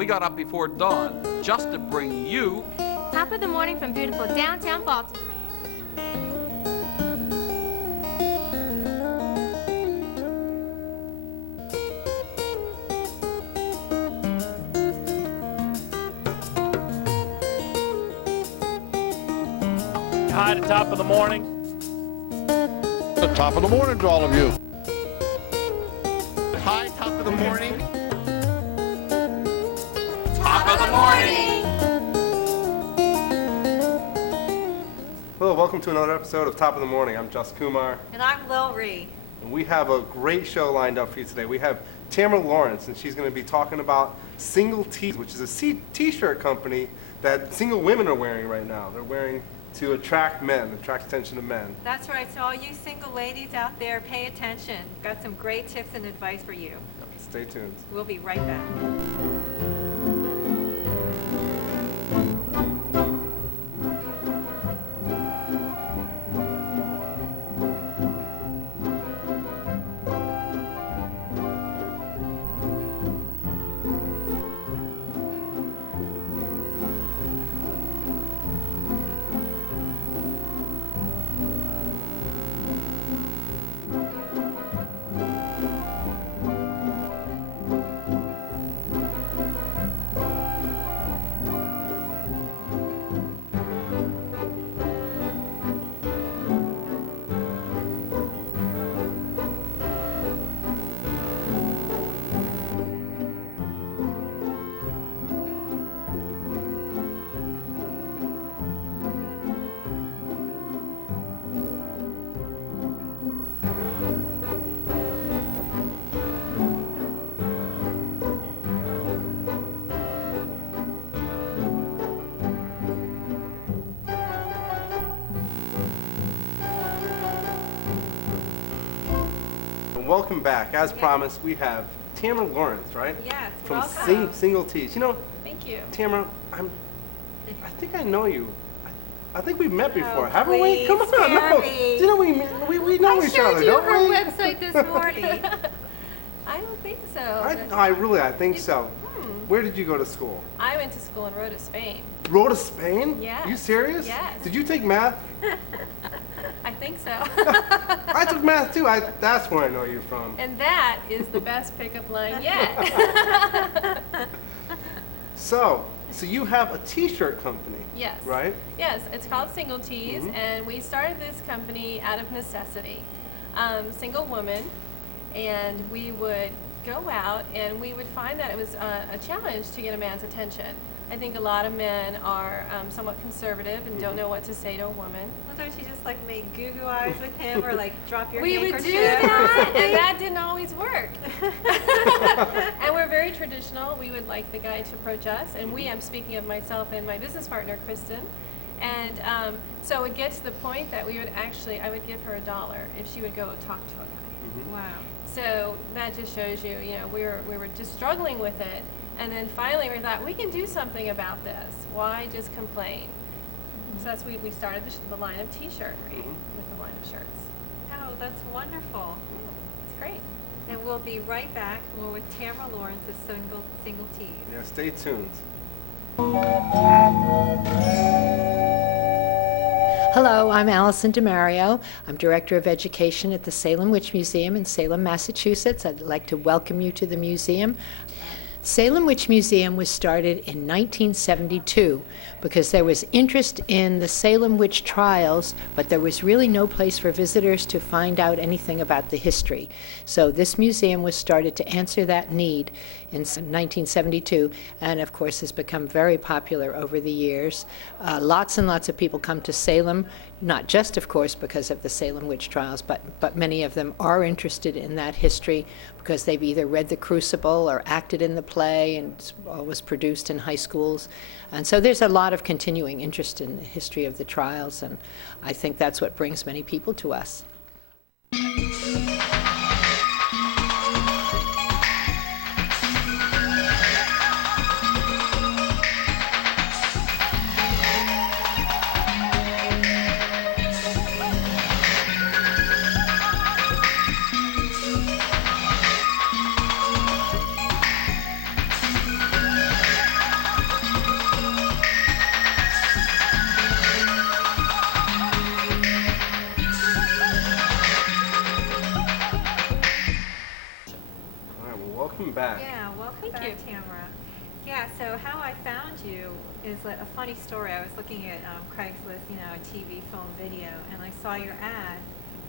we got up before dawn just to bring you Top of the morning from beautiful downtown Baltimore. Hi to Top of the Morning. The top of the morning to all of you. Hi, Top of the Morning. Top of the Morning. Hello, welcome to another episode of Top of the Morning. I'm Just Kumar, And I'm Lil Ree. and we have a great show lined up for you today. We have Tamara Lawrence, and she's going to be talking about Single Tease, which is a t-shirt company that single women are wearing right now. They're wearing to attract men, attract attention to men. That's right, so all you single ladies out there, pay attention. Got some great tips and advice for you. Stay tuned. We'll be right back. And welcome back. As promised, we have Tamara Lawrence, right? Yes, From welcome. Single Tease. You know, Thank you. Tamara, I think I know you. I think we've met before, Oh, haven't we? please, Come on, no. Jeremy. Didn't we know each other, don't her we? website this morning. I don't think so. I think so. Where did you go to school? I went to school in Rota, Spain. Rota, Spain? Yes. You serious? Yes. Did you take math? I think so. I took math too. That's where I know you from. And that is the best pickup line yet. So you have a t-shirt company, Yes. right? Yes, it's called Single Tease, and we started this company out of necessity. Single woman, and we would go out and we would find that it was a challenge to get a man's attention. I think a lot of men are somewhat conservative and don't know what to say to a woman. Well, don't you just like make goo-goo eyes with him or like drop your We would handkerchief? do that, and that didn't always work. And we're very traditional. We would like the guy to approach us, and I'm speaking of myself and my business partner, Kristen. And so it gets to the point that I would give her $1 if she would go talk to a guy. Wow. So that just shows you, we were just struggling with it. And then finally we thought, we can do something about this. Why just complain? So that's we started the line of t-shirt with the line of shirts. Oh, that's wonderful. It's great. And we'll be right back. We're with Tamara Lawrence of Single Tease. Yeah, stay tuned. Hello, I'm Allison DeMario. I'm Director of Education at the Salem Witch Museum in Salem, Massachusetts. I'd like to welcome you to the museum. Salem Witch Museum was started in 1972 because there was interest in the Salem witch trials, but there was really no place for visitors to find out anything about the history. So this museum was started to answer that need in 1972, and of course has become very popular over the years. Lots and lots of people come to Salem, not just, of course, because of the Salem witch trials, but many of them are interested in that history because they've either read The Crucible or acted in the play and was produced in high schools. And so there's a lot of continuing interest in the history of the trials, and I think that's what brings many people to us. right, well, welcome back. Yeah, welcome back, Tamara. Yeah, so how I found you is a funny story. I was looking at Craigslist, a TV, film, video, and I saw your ad,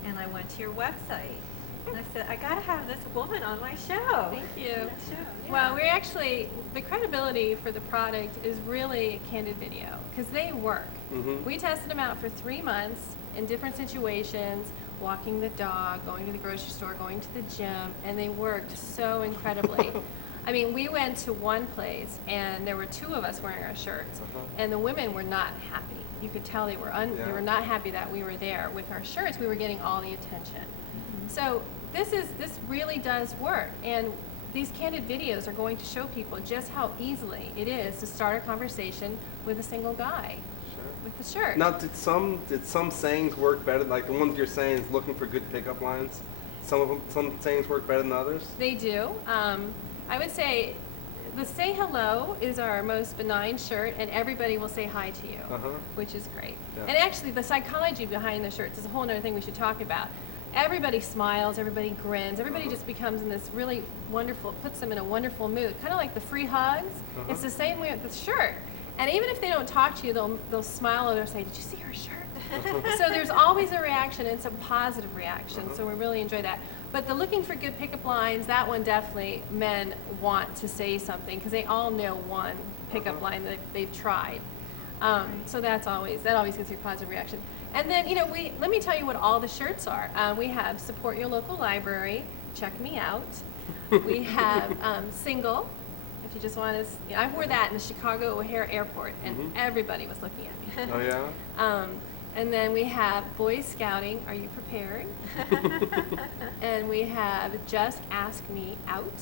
and I went to your website. And I said, I gotta have this woman on my show. Thank you. On the show, yeah. Well, we're actually, the credibility for the product is really candid video, because they work. We tested them out for 3 months in different situations, walking the dog, going to the grocery store, going to the gym, and they worked so incredibly. I mean, we went to one place, and there were 2 of us wearing our shirts, and the women were not happy. You could tell they were they were not happy that we were there. With our shirts, we were getting all the attention. So this really does work, and these candid videos are going to show people just how easily it is to start a conversation with a single guy with the shirt. Now, did some sayings work better? Like the ones you're saying is looking for good pickup lines. Some sayings work better than others. They do. I would say the say hello is our most benign shirt, and everybody will say hi to you, which is great. Yeah. And actually, the psychology behind the shirts is a whole other thing we should talk about. Everybody smiles, everybody grins, everybody just becomes in this really wonderful, puts them in a wonderful mood, kind of like the free hugs. It's the same way with the shirt. And even if they don't talk to you, they'll smile or they'll say, "Did you see her shirt?" So there's always a reaction, and it's a positive reaction, so we really enjoy that. But the looking for good pickup lines, that one definitely men want to say something, because they all know one pickup line that they've tried. So that always gets you a positive reaction. And then, let me tell you what all the shirts are. We have support your local library, check me out. We have single, if you just want to, I wore that in the Chicago O'Hare Airport, and everybody was looking at me. Oh yeah. And then we have Boy Scouting, are you prepared? And we have Just Ask Me Out.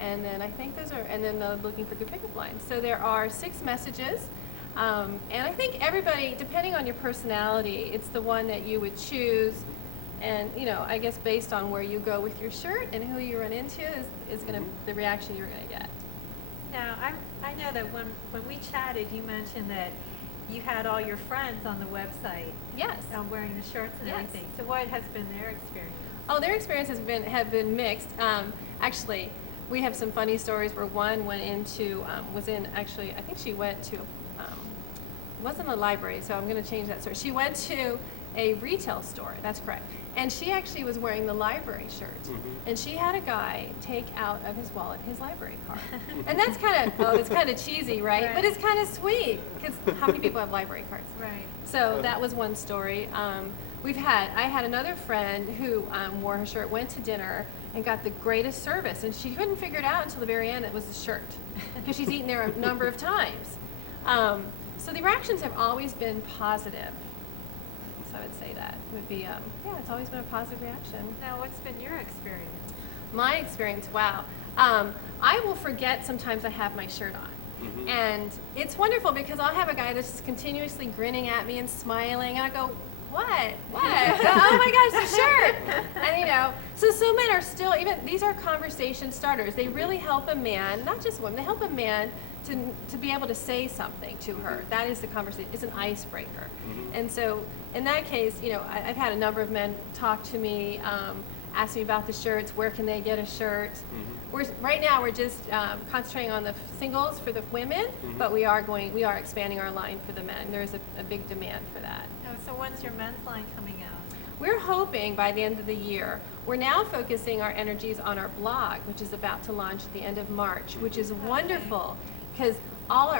And then I think those are, and then the looking for good pickup lines. So there are 6 messages. And I think everybody, depending on your personality, it's the one that you would choose. And, I guess based on where you go with your shirt and who you run into is going to, the reaction you're going to get. Now, I know that when we chatted, you mentioned that you had all your friends on the website. Yes. Wearing the shirts and everything. So what has been their experience? Oh, their experiences have been mixed. Actually, we have some funny stories where one went into, I think she went to, it wasn't a library, so I'm going to change that story. She went to a retail store, that's correct. And she actually was wearing the library shirt. And she had a guy take out of his wallet his library card. And that's it's kind of cheesy, right? But it's kind of sweet, because how many people have library cards? Right. So that was one story. I had another friend who wore her shirt, went to dinner, and got the greatest service. And she couldn't figure it out until the very end it was the shirt, because she's eaten there a number of times. So the reactions have always been positive. So I would say that would be, it's always been a positive reaction. Now, what's been your experience? My experience, wow. I will forget sometimes I have my shirt on. And it's wonderful, because I'll have a guy that's just continuously grinning at me and smiling, and I go, what? Oh my gosh, the shirt! And so men are still, these are conversation starters. They really help a man, not just women, they help a man to be able to say something to her. That is the conversation, it's an icebreaker. And so in that case, I've had a number of men talk to me, ask me about the shirts, where can they get a shirt. Right now we're just concentrating on the singles for the women, but we are expanding our line for the men. There's a big demand for that. Oh, so when's your men's line coming out? We're hoping by the end of the year. We're now focusing our energies on our blog, which is about to launch at the end of March, which is wonderful, because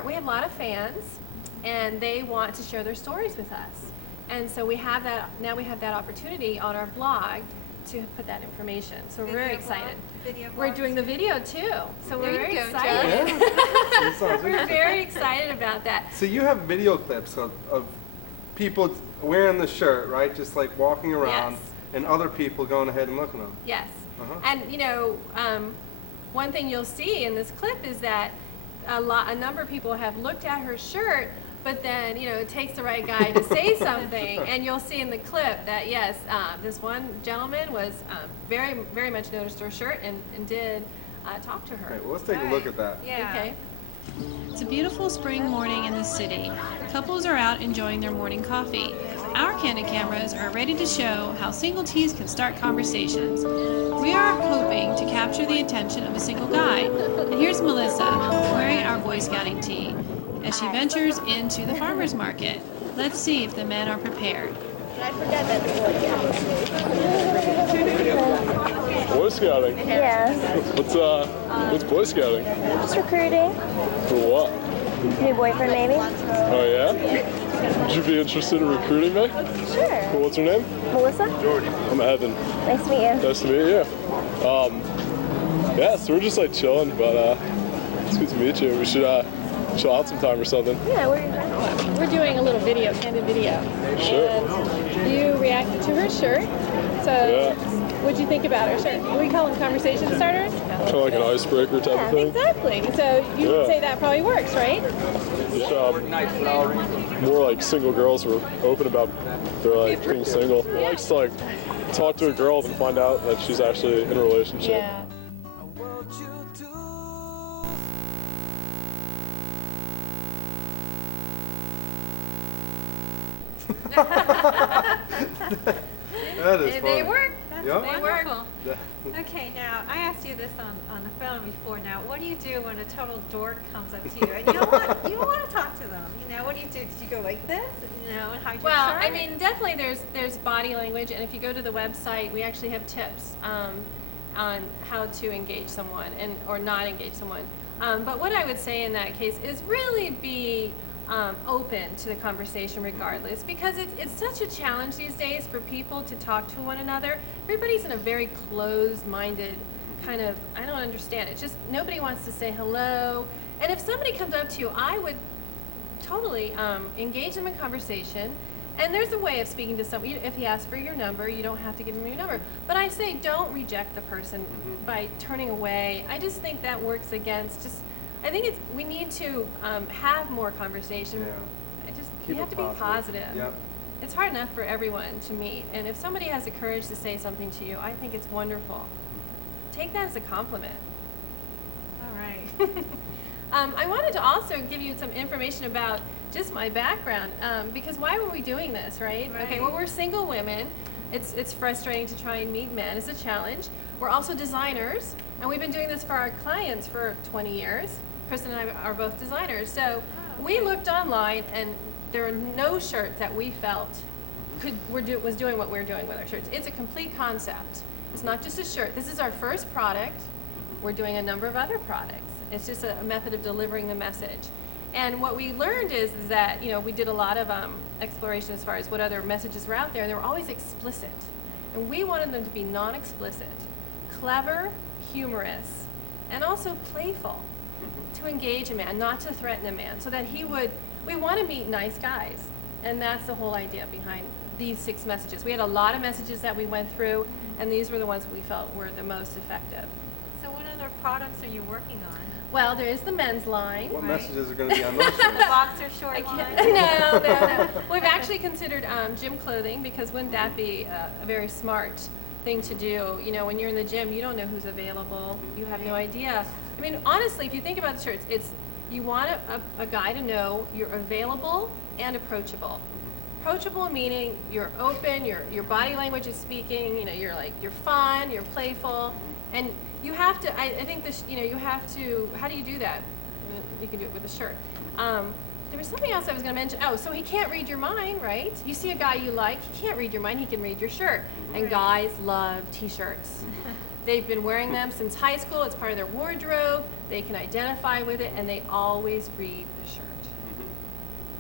we have a lot of fans, and they want to share their stories with us. And so we have that opportunity on our blog to put that information. So we're very excited. We're doing the video too. So we're very excited. We're very excited about that. So you have video clips of people wearing the shirt, right? Just like walking around, and other people going ahead and looking at them. Yes. And one thing you'll see in this clip is that a number of people have looked at her shirt, but then it takes the right guy to say something, and you'll see in the clip that yes, this one gentleman was very, very much noticed her shirt and did talk to her. Right, well, let's take a look at that. Yeah. Okay. It's a beautiful spring morning in the city. Couples are out enjoying their morning coffee. Our candid cameras are ready to show how single tees can start conversations. We are hoping to capture the attention of a single guy. And here's Melissa wearing our Boy Scouting tee as she ventures into the farmer's market. Let's see if the men are prepared. I forgot that the Boy Scouting. Boy Scouting? Yeah. What's Boy Scouting? Just recruiting. For what? New boyfriend, maybe? Oh, yeah? Would you be interested in recruiting me? Sure. Well, what's your name? Melissa? I'm Evan. Nice to meet you. Nice to meet you. Yeah, so we're just like chilling, but it's good to meet you. We should chill out sometime or something. Yeah, where are you from? We're doing a little video, candid video. Sure. And you reacted to her shirt. So, Yeah. what'd you think about her shirt? We call them conversation starters. Kind of like an icebreaker type of thing. Exactly. So you would say that probably works, right? Just, more like single girls who are open about their like being single. It likes to like talk to a girl and find out that she's actually in a relationship. Yeah. That is They funny. work. That's Yep. wonderful. Okay, now I asked you this on the phone before. Now, what do you do when a total dork comes up to you and you don't want to talk to them? You know, what do? Do you go like this? You know, and hide your Well, shirt? I mean, definitely there's body language, and if you go to the website, we actually have tips on how to engage someone or not engage someone. But what I would say in that case is really be open to the conversation regardless, because it's such a challenge these days for people to talk to one another. Everybody's in a very closed-minded kind of, I don't understand it. Just nobody wants to say hello. And if somebody comes up to you, I would totally engage them in conversation. And there's a way of speaking to somebody. If he asks for your number, you don't have to give him your number. But I say don't reject the person by turning away. I just think that works against I think we need to have more conversation. Yeah. You have to be positive. Yep. It's hard enough for everyone to meet. And if somebody has the courage to say something to you, I think it's wonderful. Take that as a compliment. All right. I wanted to also give you some information about just my background, because why were we doing this, right? Okay, well, we're single women. It's frustrating to try and meet men. It's a challenge. We're also designers, and we've been doing this for our clients for 20 years. Kristen and I are both designers. So we looked online, and there are no shirts that we felt was doing what we're doing with our shirts. It's a complete concept. It's not just a shirt. This is our first product. We're doing a number of other products. It's just a method of delivering the message. And what we learned is that, we did a lot of exploration as far as what other messages were out there, and they were always explicit. And we wanted them to be non-explicit, clever, humorous, and also playful, to engage a man, not to threaten a man, so that we want to meet nice guys. And that's the whole idea behind these 6 messages. We had a lot of messages that we went through, and these were the ones we felt were the most effective. So what other products are you working on? Well, there is the men's line. What messages are going to be on those shirts? The boxer short line? No. We've actually considered gym clothing, because wouldn't that be a very smart thing to do? When you're in the gym, you don't know who's available. You have no idea. I mean, honestly, if you think about the shirts, you want a guy to know you're available and approachable. Approachable meaning you're open, your body language is speaking, you're fun, you're playful, and you have to, I think this, you have to, how do you do that? You can do it with a shirt. There was something else I was going to mention. Oh, so he can't read your mind, right? You see a guy you like, he can't read your mind, he can read your shirt. And guys love t-shirts. They've been wearing them since high school, it's part of their wardrobe, they can identify with it, and they always read the shirt.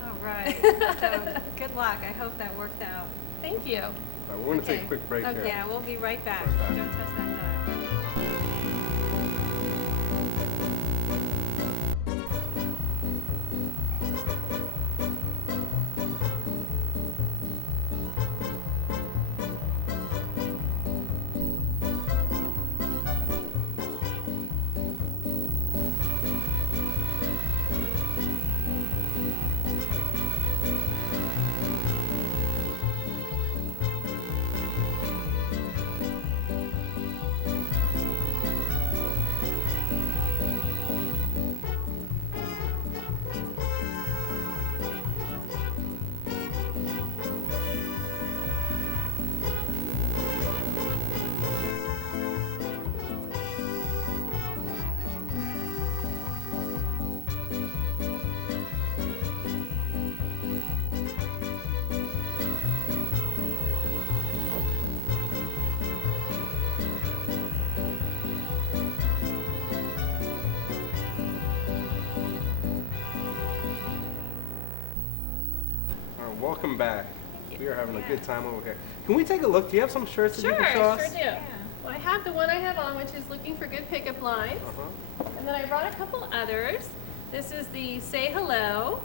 All right. So good luck. I hope that worked out. Thank you. All right, we're going to take a quick break here. Yeah, we'll be right back. Don't touch that dial. welcome back. We are having a good time over here. Can we take a look? Do you have some shirts that you can show Sure, us? sure do. Well, I have the one I have on, which is looking for good pickup lines. And then I brought a couple others. This is the Say Hello.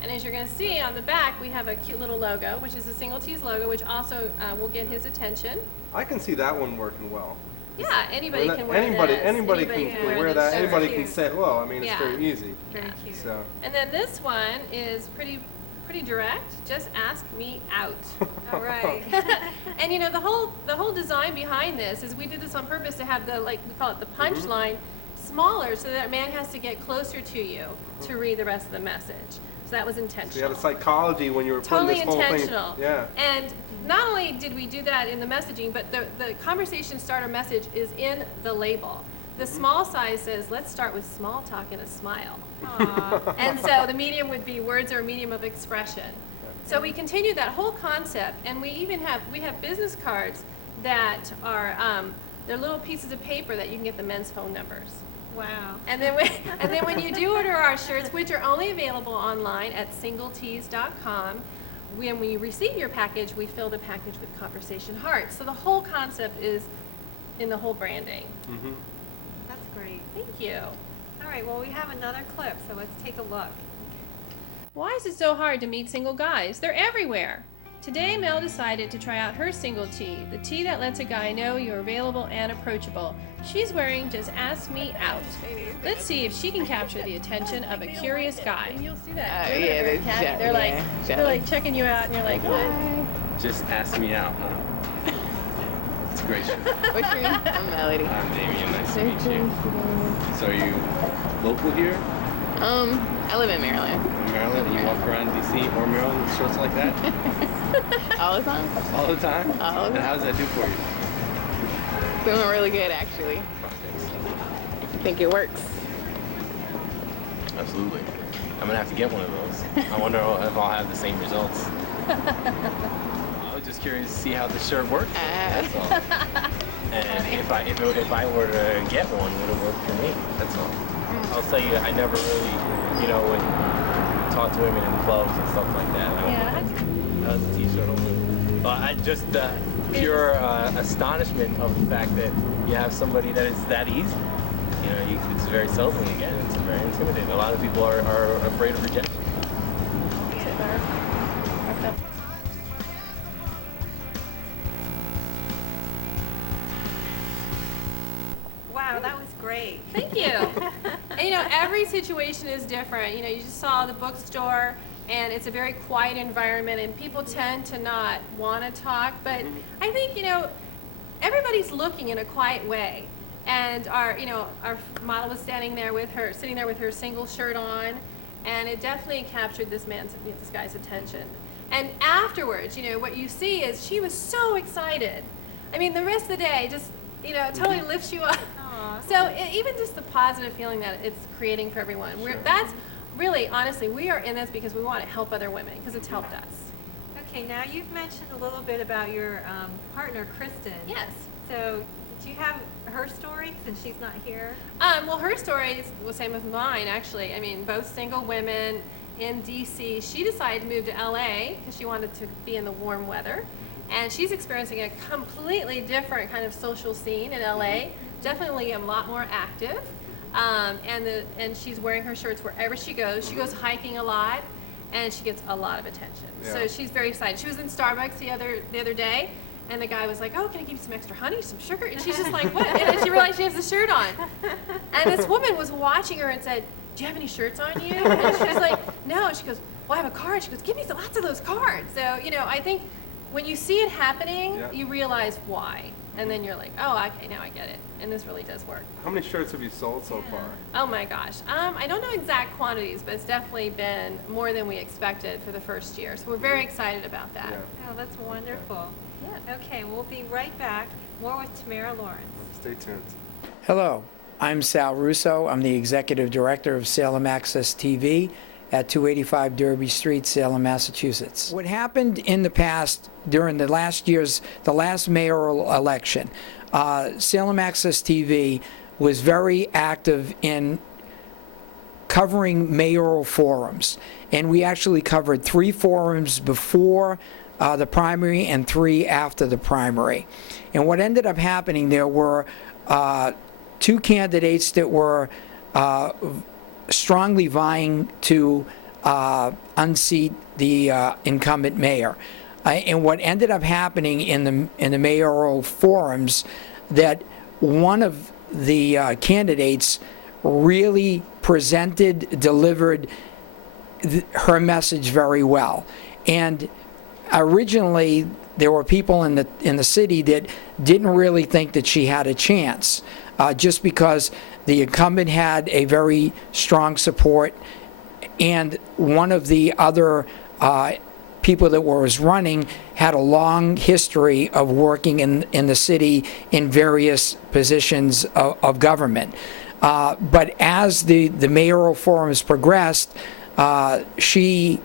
And as you're going to see on the back, we have a cute little logo, which is a Single Tease logo, which also will get his attention. I can see that one working well. Yeah, anybody can wear anybody, this. Anybody can wear that. These. Anybody They're can cute. say hello. I mean, it's Yeah. very easy. Very cute. So. And then this one is pretty direct. Just ask me out. All right. And you know, the whole design behind this is we did this on purpose to have the, like we call it the punch line, smaller, so that a man has to get closer to you to read the rest of the message. So that was intentional. So you had a psychology when you were putting Totally this whole intentional. thing. Yeah. And not only did we do that in the messaging, but the conversation starter message is in the label. The small size says, let's start with small talk and a smile. And so the medium would be words or a medium of expression. So we continue that whole concept, and we even have business cards that are they're little pieces of paper that you can get the men's phone numbers. Wow. And then when you do order our shirts, which are only available online at singletease.com, when we receive your package, we fill the package with conversation hearts. So the whole concept is in the whole branding. That's great. Thank you. All right, well, we have another clip, so let's take a look. Why is it so hard to meet single guys? They're everywhere. Today, Mel decided to try out her single tee, the tee that lets a guy know you're available and approachable. She's wearing Just Ask Me Out. Let's see if she can capture the attention of a curious guy. You'll see that. Yeah, They're like checking you out, and you're like, what? Just ask me out, huh? It's a great show. What's your name? I'm Melody. I'm Damien. Nice to meet you. So are you local here? I live in Maryland. In Maryland? You walk around DC or Maryland with shirts like that? All the time? All the time? All the And time. how does that do for you? Feeling really good, actually. I think it works. Absolutely. I'm gonna have to get one of those. I wonder if I'll have the same results. I was just curious to see how the shirt works. That's all. And if I were to get one, would it work for me? That's all. I'll tell you, I never really, would talk to women in clubs and stuff like that. How's the t-shirt over? I just pure astonishment of the fact that you have somebody that is that easy. It's very seldom again. It's very intimidating. A lot of people are afraid of rejection. Wow, that was great. Thank you. And every situation is different. You just saw the bookstore, and it's a very quiet environment, and people tend to not want to talk. But I think everybody's looking in a quiet way. And our model was sitting there with her single shirt on, and it definitely captured this guy's attention. And afterwards, what you see is she was so excited. I mean, the rest of the day just totally lifts you up. So even just the positive feeling that it's creating for everyone. That's really, honestly, we are in this because we want to help other women, because it's helped us. Okay, now you've mentioned a little bit about your partner, Kristen. Yes. So do you have her story since she's not here? Well, her story is the same as mine, actually. I mean, both single women in DC. She decided to move to LA because she wanted to be in the warm weather. And she's experiencing a completely different kind of social scene in LA. Definitely a lot more active. And she's wearing her shirts wherever she goes. She goes hiking a lot, and she gets a lot of attention. Yeah. So she's very excited. She was in Starbucks the other day, and the guy was like, "Oh, can I give you some extra honey, some sugar?" And she's just like, "What?" And then she realized she has the shirt on. And this woman was watching her and said, "Do you have any shirts on you?" And she was like, "No." And she goes, "Well, I have a card." She goes, "Give me lots of those cards." So, I think when you see it happening, you realize why. And then you're like, "Oh, okay, now I get it." And this really does work. How many shirts have you sold so far? Oh my gosh. I don't know exact quantities, but it's definitely been more than we expected for the first year. So we're very excited about that. Oh, that's wonderful. Yeah. Okay, we'll be right back. More with Tamara Lawrence. Stay tuned. Hello, I'm Sal Russo. I'm the Executive Director of Salem Access TV at 285 Derby Street, Salem, Massachusetts. What happened in the past during the last mayoral election, Salem Access TV was very active in covering mayoral forums. And we actually covered 3 forums before the primary and 3 after the primary. And what ended up happening, there were 2 candidates that were strongly vying to unseat the incumbent mayor. And what ended up happening in the mayoral forums, that one of the candidates really delivered her message very well. And originally, there were people in the city that didn't really think that she had a chance, just because the incumbent had a very strong support, and one of the other people that was running had a long history of working in the city in various positions of government. But as the mayoral forums progressed, she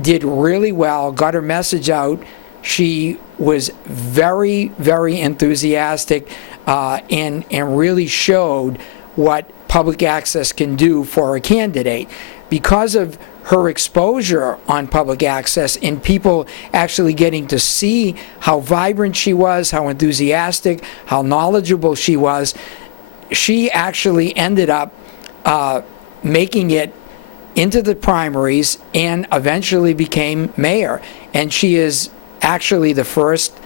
did really well, got her message out. She was very, very enthusiastic and really showed what public access can do for a candidate. Because of her exposure on public access and people actually getting to see how vibrant she was, how enthusiastic, how knowledgeable she was, she actually ended up making it into the primaries and eventually became mayor. And she is actually the first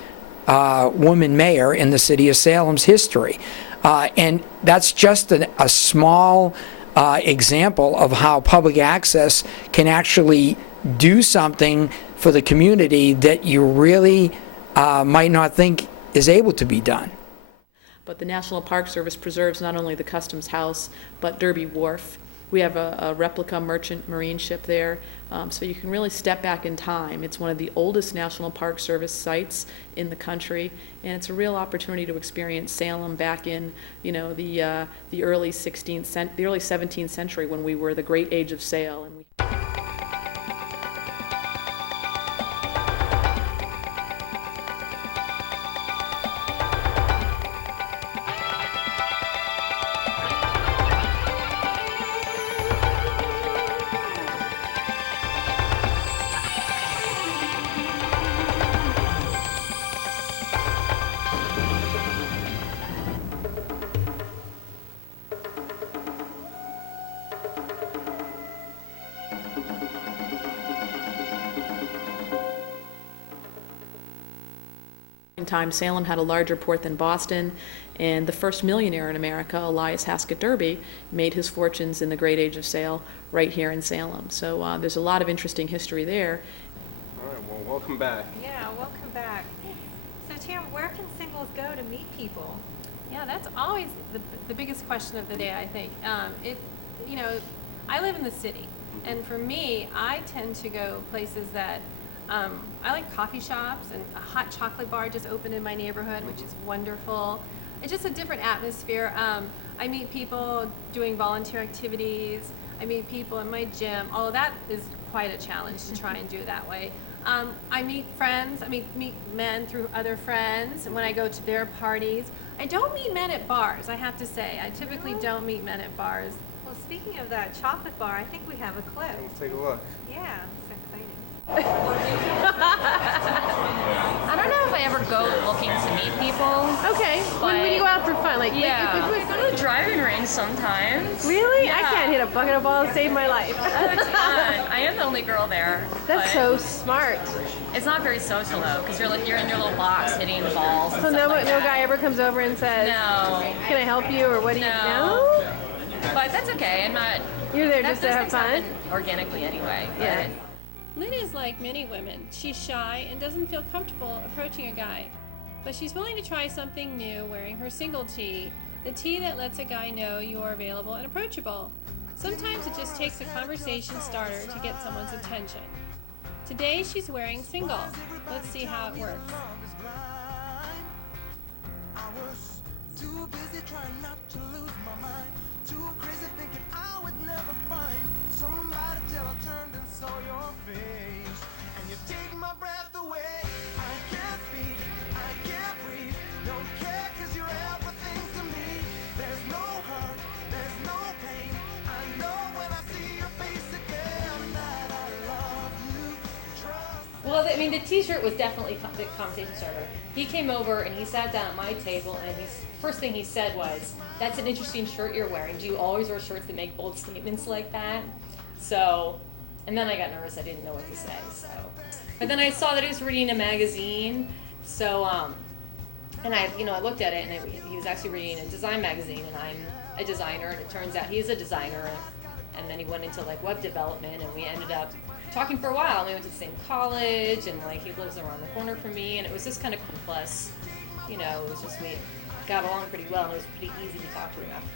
woman mayor in the city of Salem's history. And that's just a small example of how public access can actually do something for the community that you really might not think is able to be done. But the National Park Service preserves not only the Customs House, but Derby Wharf. We have a replica merchant marine ship there, so you can really step back in time. It's one of the oldest National Park Service sites in the country, and it's a real opportunity to experience Salem back in, the early 17th century, when we were the great age of sail. And time, Salem had a larger port than Boston, and the first millionaire in America, Elias Haskett Derby, made his fortunes in the great age of sail right here in Salem. So there's a lot of interesting history there. All right, well, welcome back. Yeah, welcome back. So Tam, where can singles go to meet people? Yeah, that's always the biggest question of the day, I think. I live in the city, and for me, I tend to go places that I like coffee shops, and a hot chocolate bar just opened in my neighborhood, which is wonderful. It's just a different atmosphere. I meet people doing volunteer activities. I meet people in my gym. All of that is quite a challenge to try and do that way. I meet friends. I meet men through other friends when I go to their parties. I don't meet men at bars, I have to say. I typically don't meet men at bars. Well, speaking of that chocolate bar, I think we have a clip. Let's take a look. Yeah, it's exciting. I don't know if I ever go looking to meet people. Okay. When you go out for fun, like yeah, if I go to the driving range sometimes. Really? Yeah. I can't hit a bucket of balls to save my life. That's fun. I am the only girl there. That's so smart. It's not very social though, because you're in your little box hitting the balls. So no guy ever comes over and says, no. Can I help you, or what do you know? But that's okay. I'm not. You're there just to have fun. Organically anyway. Yeah. Lynn is like many women. She's shy and doesn't feel comfortable approaching a guy. But she's willing to try something new wearing her single tee, the tee that lets a guy know you are available and approachable. Sometimes it just takes a conversation starter to get someone's attention. Today she's wearing single. Let's see how it works. I was too busy trying not to lose my mind, too crazy thinking I would never find somebody till I turned and saw your face, and you take my breath away. I can't speak, I can't breathe, don't care 'cause you're everything to me. There's no hurt, there's no pain, I know when I see I mean, the T-shirt was definitely the conversation starter. He came over and he sat down at my table, and first thing he said was, "That's an interesting shirt you're wearing. Do you always wear shirts that make bold statements like that?" So, and then I got nervous. I didn't know what to say. So, but then I saw that he was reading a magazine. So, and I looked at it, and he was actually reading a design magazine, and I'm a designer, and it turns out he's a designer. And then he went into like web development, and we ended up talking for a while. And we went to the same college, and like he lives around the corner from me, and it was just kind of cool. Plus, it was just we got along pretty well, and it was pretty easy to talk to him after.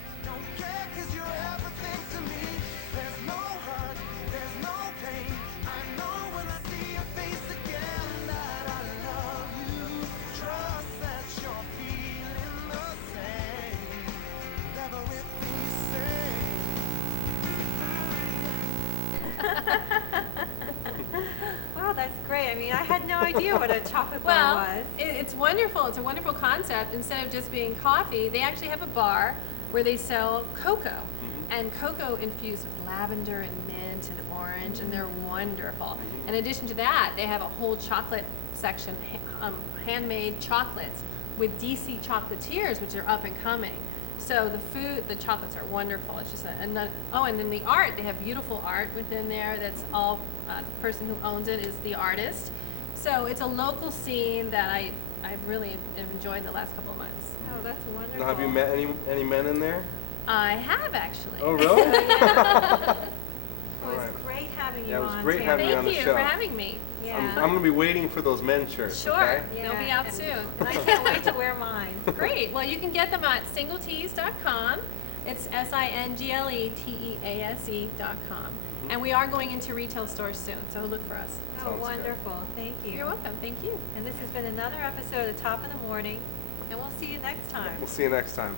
Wow, that's great. I mean, I had no idea what a chocolate bar was. It's wonderful. It's a wonderful concept. Instead of just being coffee, they actually have a bar where they sell cocoa. And cocoa infused with lavender and mint and orange, and they're wonderful. In addition to that, they have a whole chocolate section, handmade chocolates with DC chocolatiers, which are up and coming. So the chocolates are wonderful. It's just and then the art, they have beautiful art within there. That's all, the person who owns it is the artist. So it's a local scene that I really have enjoyed the last couple of months. Oh, that's wonderful. Now, have you met any men in there? I have actually. Oh, really? It was great having you Yeah, it was on. great having you on the show. Thank you for having me. Yeah. I'm going to be waiting for those men's shirts. Sure. Okay? They'll be out soon. And I can't wait to wear mine. Great. Well, you can get them at singletease.com. It's SINGLETEASE.com. And we are going into retail stores soon, so look for us. Oh, wonderful. Thank you. You're welcome. Thank you. And this has been another episode of Top of the Morning, and we'll see you next time. We'll see you next time.